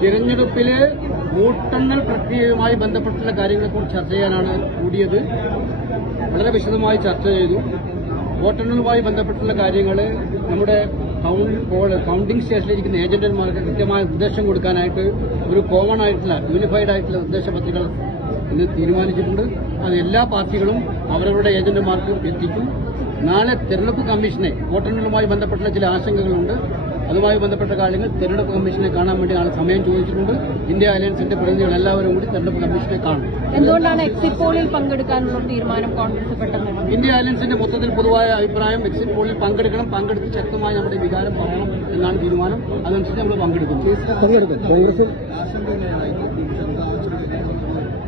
തിരഞ്ഞെടുപ്പിൽ വോട്ടെണ്ണൽ പ്രക്രിയയുമായി ബന്ധപ്പെട്ടുള്ള കാര്യങ്ങളെക്കുറിച്ച് ചർച്ച ചെയ്യാനാണ് കൂടിയത്. വളരെ വിശദമായി ചർച്ച ചെയ്തു. വോട്ടെണ്ണലുമായി ബന്ധപ്പെട്ടുള്ള കാര്യങ്ങൾ നമ്മുടെ കൗണ്ടിംഗ് സ്റ്റേഷനിലിരിക്കുന്ന ഏജന്റന്മാർക്ക് കൃത്യമായ നിർദ്ദേശം കൊടുക്കാനായിട്ട് ഒരു കോമൺ ആയിട്ടുള്ള യൂണിഫൈഡ് ആയിട്ടുള്ള നിർദ്ദേശപത്രികൾ ഇന്ന് തീരുമാനിച്ചിട്ടുണ്ട്. അത് എല്ലാ പാർട്ടികളും അവരവരുടെ ഏജന്റുമാർക്ക് എത്തിക്കും. നാളെ തെരഞ്ഞെടുപ്പ് കമ്മീഷനെ വോട്ടെണ്ണലുമായി ബന്ധപ്പെട്ടുള്ള ചില ആശങ്കകളുണ്ട്. അതുമായി ബന്ധപ്പെട്ട കാര്യങ്ങൾ തെരഞ്ഞെടുപ്പ് കമ്മീഷനെ കാണാൻ വേണ്ടി നാളെ സമയം ചോദിച്ചിട്ടുണ്ട്. ഇന്ത്യ അലയൻസിന്റെ പ്രതിനിധികൾ എല്ലാവരും കൂടി തെരഞ്ഞെടുപ്പ് കമ്മീഷനെ കാണും. എന്തുകൊണ്ടാണ് എക്സിറ്റ് പോളിൽ പങ്കെടുക്കാനുള്ള തീരുമാനം കോൺഗ്രസ് പെട്ടെന്ന് ഇന്ത്യ അലയൻസിന്റെ മൊത്തത്തിൽ പൊതുവായ അഭിപ്രായം എക്സിറ്റ് പോളിൽ പങ്കെടുക്കണം പങ്കെടുത്ത് ശക്തമായി നമ്മുടെ വികാരം പറയണം എന്നാണ് തീരുമാനം. അതനുസരിച്ച് നമ്മൾ പങ്കെടുക്കും.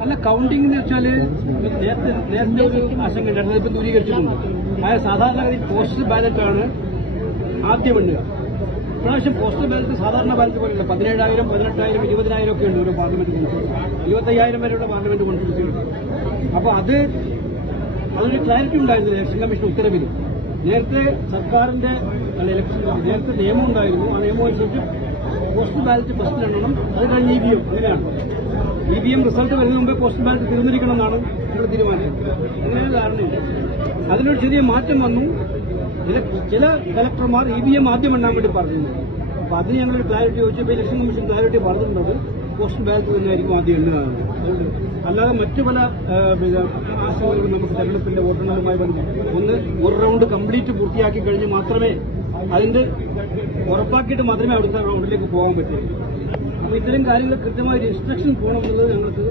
അല്ല കൗണ്ടിംഗ് എന്ന് വെച്ചാൽ നേരത്തെ നേരത്തെ ഒരു ആശങ്ക ഉണ്ടായിരുന്നു ഇപ്പം ദൂരീകരിച്ചിട്ടുണ്ട് അതായത് സാധാരണഗതി പോസ്റ്റൽ ബാലറ്റാണ് ആദ്യം എണ്ണുക. ഇപ്രാവശ്യം പോസ്റ്റൽ ബാലറ്റ് സാധാരണ ബാലറ്റ് പോലെയല്ല. പതിനേഴായിരം പതിനെട്ടായിരം ഇരുപതിനായിരം ഒക്കെ ഉണ്ട് ഓരോ പാർലമെന്റ് ഇരുപത്തയ്യായിരം വരെയുള്ള പാർലമെന്റ് കോൺസ്റ്റിറ്റ്യൂഷൻ അപ്പോൾ അത് അതൊരു ക്ലാരിറ്റി ഉണ്ടായിരുന്നു ഇലക്ഷൻ കമ്മീഷൻ ഉത്തരവിൽ നേരത്തെ സർക്കാരിന്റെ അല്ല ഇലക്ഷൻ നേരത്തെ നിയമം ഉണ്ടായിരുന്നു. ആ നിയമം അനുസരിച്ച് പോസ്റ്റൽ ബാലറ്റ് ഫസ്റ്റ് എണ്ണണം. അത് കഴിഞ്ഞ് ഇ വി എം. അങ്ങനെയാണ്. ഇ വി എം റിസൾട്ട് വരുന്ന മുമ്പേ പോസ്റ്റൽ ബാലറ്റ് തീർന്നിരിക്കണം എന്നാണ് ഞങ്ങൾ തീരുമാനം അങ്ങനെയാണ് ധാരണയുണ്ട്. അതിനൊരു ചെറിയ മാറ്റം വന്നു. ചില ചില കലക്ടർമാർ ഇ വി എം ആദ്യം എണ്ണാൻ വേണ്ടി പറഞ്ഞിരുന്നു അപ്പൊ അതിന് ഞങ്ങളൊരു ക്ലാരിറ്റി ചോദിച്ചപ്പോൾ ഇലക്ഷൻ കമ്മീഷൻ ക്ലാരിറ്റി പറഞ്ഞിട്ടുള്ളത് പോസ്റ്റൽ ബാലറ്റ് തന്നെയായിരിക്കും ആദ്യം എണ്ണുകയാണ് അല്ലാതെ മറ്റു പല ആശങ്കകളും നമുക്ക് തെരഞ്ഞെടുപ്പിന്റെ വോട്ടെണ്ണലുമായി ബന്ധപ്പെട്ട് ഒന്ന് ഒരു റൗണ്ട് കംപ്ലീറ്റ് പൂർത്തിയാക്കി കഴിഞ്ഞ് മാത്രമേ അതിന്റെ ഉറപ്പാക്കിയിട്ട് മാത്രമേ അടുത്ത റൗണ്ടിലേക്ക് പോകാൻ പറ്റൂ. അപ്പൊ ഇത്തരം കാര്യങ്ങൾ കൃത്യമായ ഒരു ഇൻസ്ട്രക്ഷൻ പോകണമെന്നുള്ളത് ഞങ്ങൾക്ക്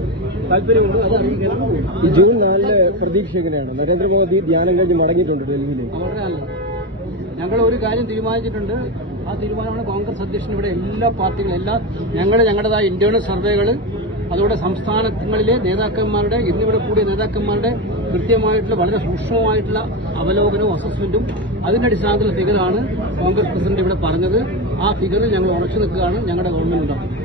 താല്പര്യമുണ്ട്. അത് അറിയിക്കാനാണ് ഈ ജൂൺ നാലിന് പ്രതീക്ഷ എങ്ങനെയാണ്? നരേന്ദ്രമോദി ധ്യാനം കഴിഞ്ഞ് മടങ്ങിയിട്ടുണ്ട് ഡൽഹിയിലേക്ക്? ഞങ്ങൾ ഒരു കാര്യം തീരുമാനിച്ചിട്ടുണ്ട്. ആ തീരുമാനമാണ് കോൺഗ്രസ് അധ്യക്ഷൻ ഇവിടെ എല്ലാ പാർട്ടികളും എല്ലാ ഞങ്ങൾ ഞങ്ങളുടേതായ ഇന്റേണൽ സർവേകൾ അതോടെ സംസ്ഥാനങ്ങളിലെ നേതാക്കന്മാരുടെ ഇന്നിവിടെ കൂടിയ നേതാക്കന്മാരുടെ കൃത്യമായിട്ടുള്ള വളരെ സൂക്ഷ്മമായിട്ടുള്ള അവലോകനവും അസസ്മെന്റും അതിന്റെ അടിസ്ഥാനത്തിലുള്ള ഫിഗറാണ് കോൺഗ്രസ് പ്രസിഡന്റ് ഇവിടെ പറഞ്ഞത്. ആ ഫിഗറിൽ ഞങ്ങൾ ഉറച്ചു നിൽക്കുകയാണ് ഞങ്ങളുടെ ഗവൺമെന്റ് ഉണ്ടാവും